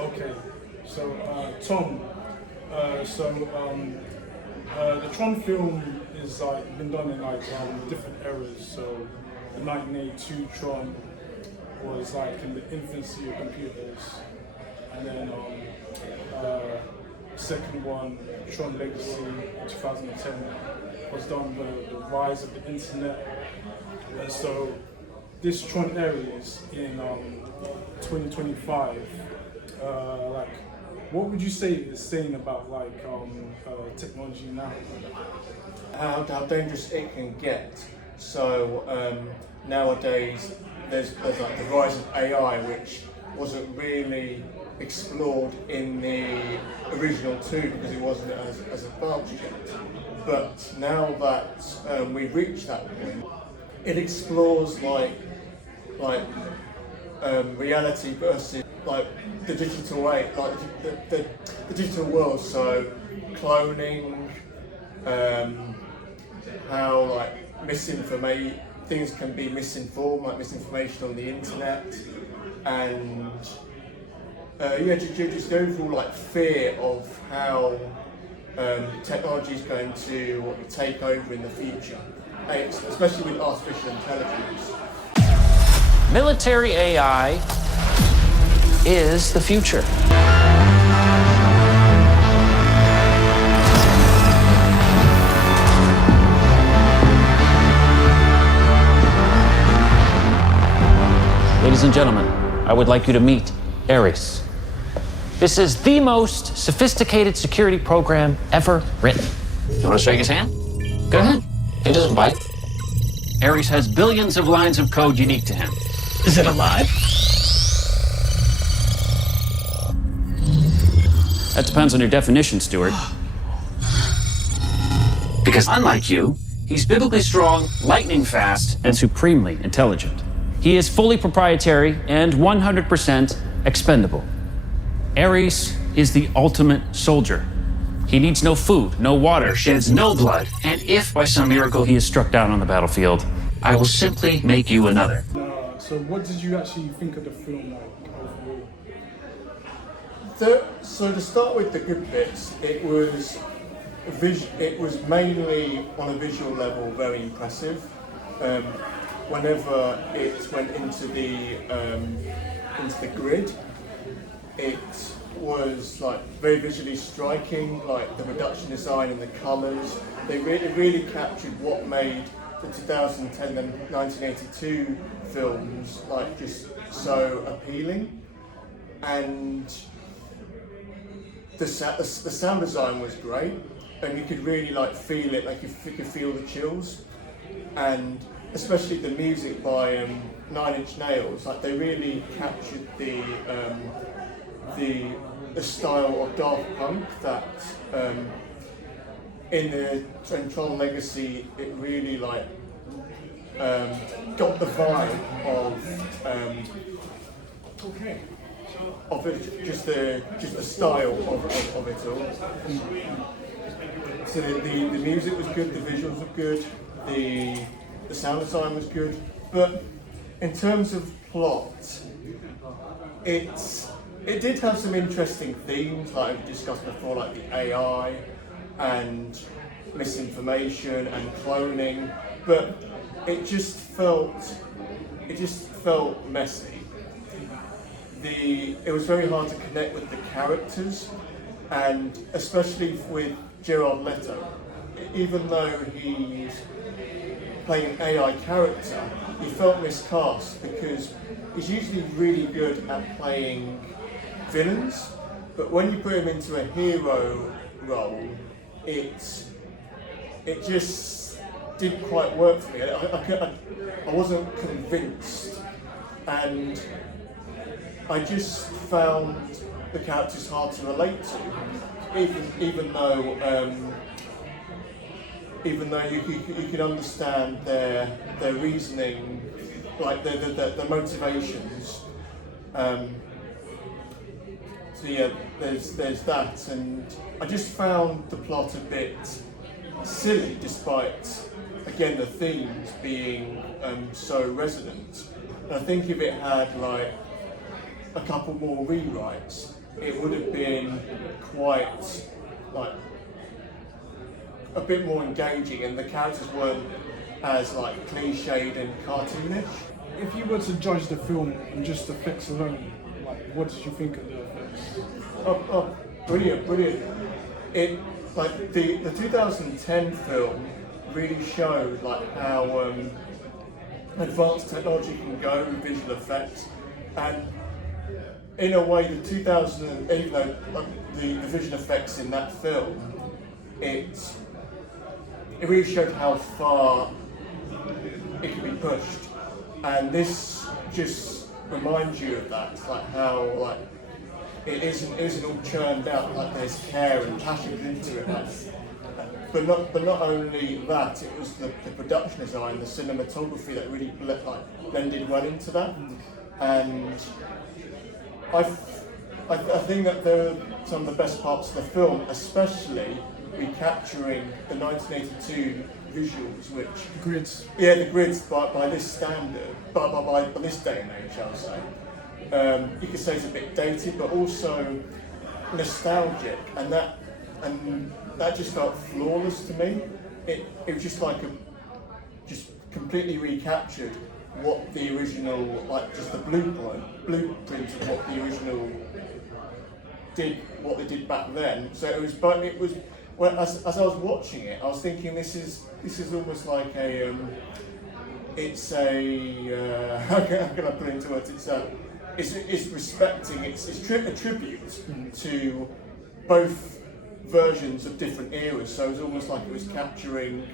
Okay, so Tom, the Tron film is like been done in like different eras. So the 1982 Tron was like in the infancy of computers, and then second one, Tron Legacy, 2010, was done with the rise of the internet. And so this Tron Ares in 2025, like, what would you say is saying about like technology now? How dangerous it can get. So nowadays there's like the rise of AI, which wasn't really explored in the original two because it wasn't as advanced yet. But now that we've reached that point, it explores like reality versus like the digital way, like the digital world. So cloning, how like things can be misinformed, like misinformation on the internet, and just the overall like fear of how technology is going to take over in the future, especially with artificial intelligence. Military AI is the future. Ladies and gentlemen, I would like you to meet Ares. This is the most sophisticated security program ever written. You want to shake his hand? Go ahead. He doesn't bite. Ares has billions of lines of code unique to him. Is it alive? That depends on your definition, Stuart. Because unlike you, he's biblically strong, lightning fast, and supremely intelligent. He is fully proprietary and 100% expendable. Ares is the ultimate soldier. He needs no food, no water, sheds no blood, and if by some miracle he is struck down on the battlefield, I will simply make you another. So what did you actually think of the film like overall? So to start with the good bits, it was mainly on a visual level very impressive. Whenever it went into the grid, it was like very visually striking, like the production design and the colours. They really captured what made the 2010 and 1982 films like just so appealing. And the sound design was great, and you could really like feel it, like you could feel the chills. And especially the music by Nine Inch Nails, like they really captured the style of Daft Punk that in Tron Legacy it really like got the vibe of it, just the style of it all. So the music was good, the visuals were good, the sound design was good, but in terms of plot, it did have some interesting themes, like we discussed before, like the AI and misinformation and cloning, but it just felt messy. It was very hard to connect with the characters, and especially with Gerard Leto, even though he's playing an AI character, he felt miscast because he's usually really good at playing villains, but when you put him into a hero role, it just didn't quite work for me. I wasn't convinced, and I just found the characters hard to relate to, even though you could understand their reasoning, like their motivations. So yeah, there's that, and I just found the plot a bit silly, despite again the themes being so resonant. And I think if it had like a couple more rewrites, it would have been quite like a bit more engaging, and the characters weren't as like cliched and cartoonish. If you were to judge the film on just the effects alone, like what did you think of the effects? Oh, brilliant, brilliant. It like the 2010 film really showed like how advanced technology can go with visual effects, and in a way the 2000, even though the visual effects in that film, it really showed how far it can be pushed, and this just reminds you of that. It's like how like it isn't all churned out. Like there's care and passion into it. Like, but not only that, it was the production design, the cinematography that really blended well into that, and I think that they're some of the best parts of the film, especially recapturing the 1982 visuals, which the grids by this standard, by this day and age, I'll say. You could say it's a bit dated, but also nostalgic, and that just felt flawless to me. It was just like just completely recaptured what the original, like just the blueprint of what the original did, what they did back then. So it was, well, as I was watching it, I was thinking this is almost like a how can I put it into words? It's respecting, it's a tribute to both versions of different eras. So it was almost like it was capturing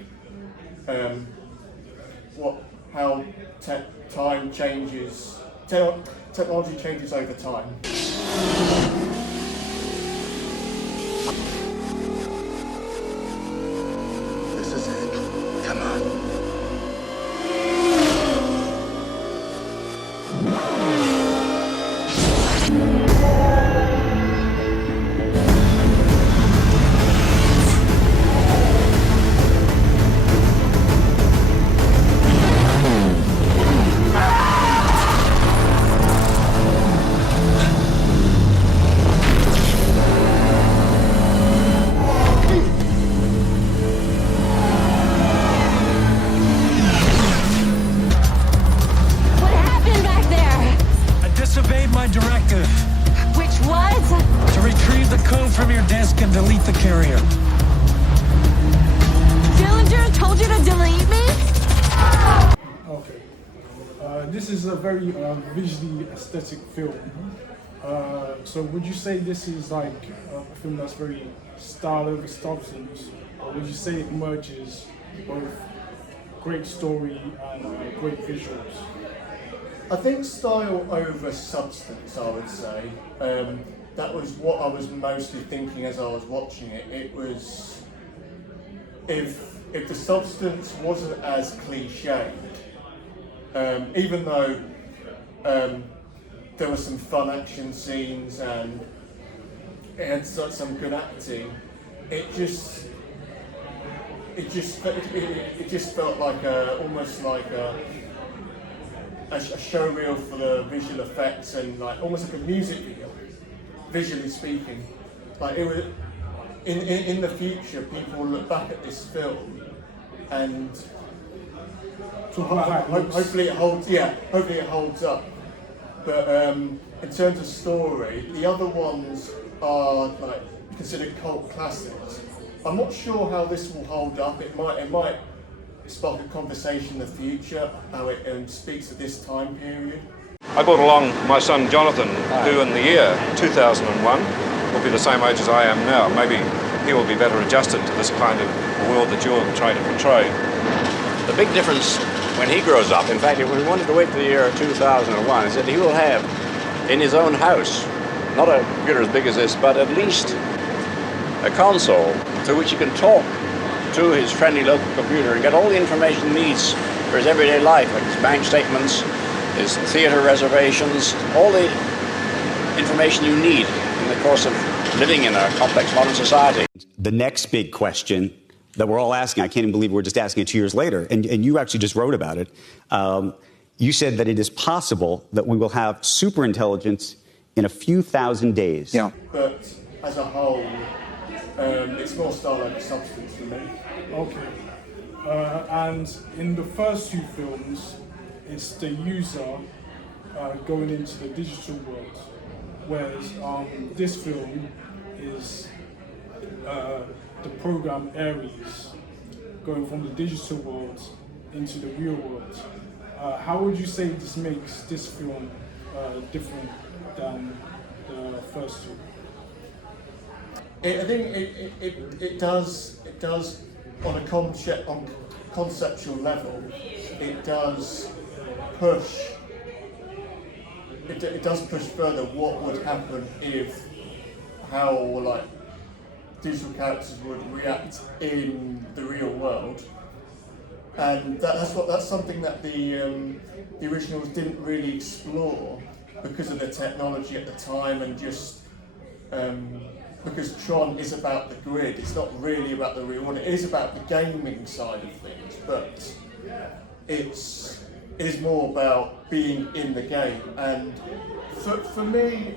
how time changes, technology changes over time. This is it. Come on. Directive. Which was? To retrieve the code from your disk and delete the carrier. Dillinger told you to delete me? Okay. This is a very visually aesthetic film. So would you say this is like a film that's very style over substance, or would you say it merges both great story and great visuals? I think style over substance, I would say. That was what I was mostly thinking as I was watching it. It was, if the substance wasn't as cliched, even though there were some fun action scenes and it had some good acting, it just felt like almost like a showreel for the visual effects, and like almost like a music video, visually speaking. Like it was in the future, people will look back at this film and hopefully it holds. Yeah, hopefully it holds up. But in terms of story, the other ones are like considered cult classics. I'm not sure how this will hold up. It might spark a conversation in the future, how it speaks to this time period. I brought along my son Jonathan, who in the year 2001 will be the same age as I am now. Maybe he will be better adjusted to this kind of world that you're trying to portray. The big difference when he grows up, in fact, if we wanted to wait for the year 2001, is that he will have in his own house, not a computer as big as this, but at least a console to which he can talk to his friendly local computer and get all the information he needs for his everyday life, like his bank statements, his theater reservations, all the information you need in the course of living in a complex modern society. The next big question that we're all asking, I can't even believe we're just asking it 2 years later, and you actually just wrote about it. You said that it is possible that we will have superintelligence in a few thousand days. Yeah. But as a whole, it's more style over substance for me. Okay. And in the first two films, it's the user going into the digital world, whereas this film is the program Ares going from the digital world into the real world. How would you say this makes this film different than the first two? I think it does on a conceptual level. It does push. It does push further what would happen if how like digital characters would react in the real world, and that's something that the originals didn't really explore because of the technology at the time, and just because Tron is about the grid. It's not really about the real world. It is about the gaming side of things, but it is more about being in the game. And for me,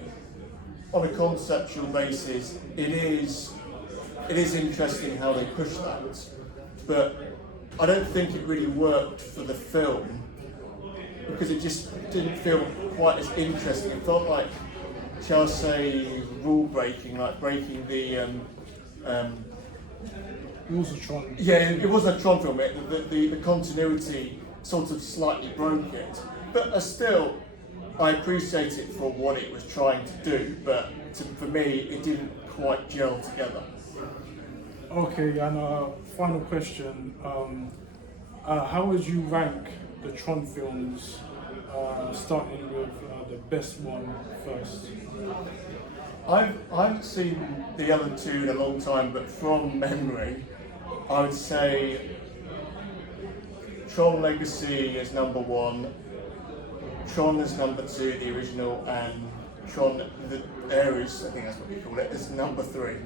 on a conceptual basis, it is interesting how they push that, but I don't think it really worked for the film because it just didn't feel quite as interesting. It felt like, shall I say, rule breaking, like breaking the rules of Tron. Yeah, it wasn't a Tron film. The continuity sort of slightly broke it, but still, I appreciate it for what it was trying to do. But for me, it didn't quite gel together. Okay, and final question. How would you rank the Tron films, starting with the best one first? I haven't seen the other two in a long time, but from memory, I would say Tron Legacy is number one, Tron is number two, the original, and Tron the Ares, I think that's what you call it, is number three.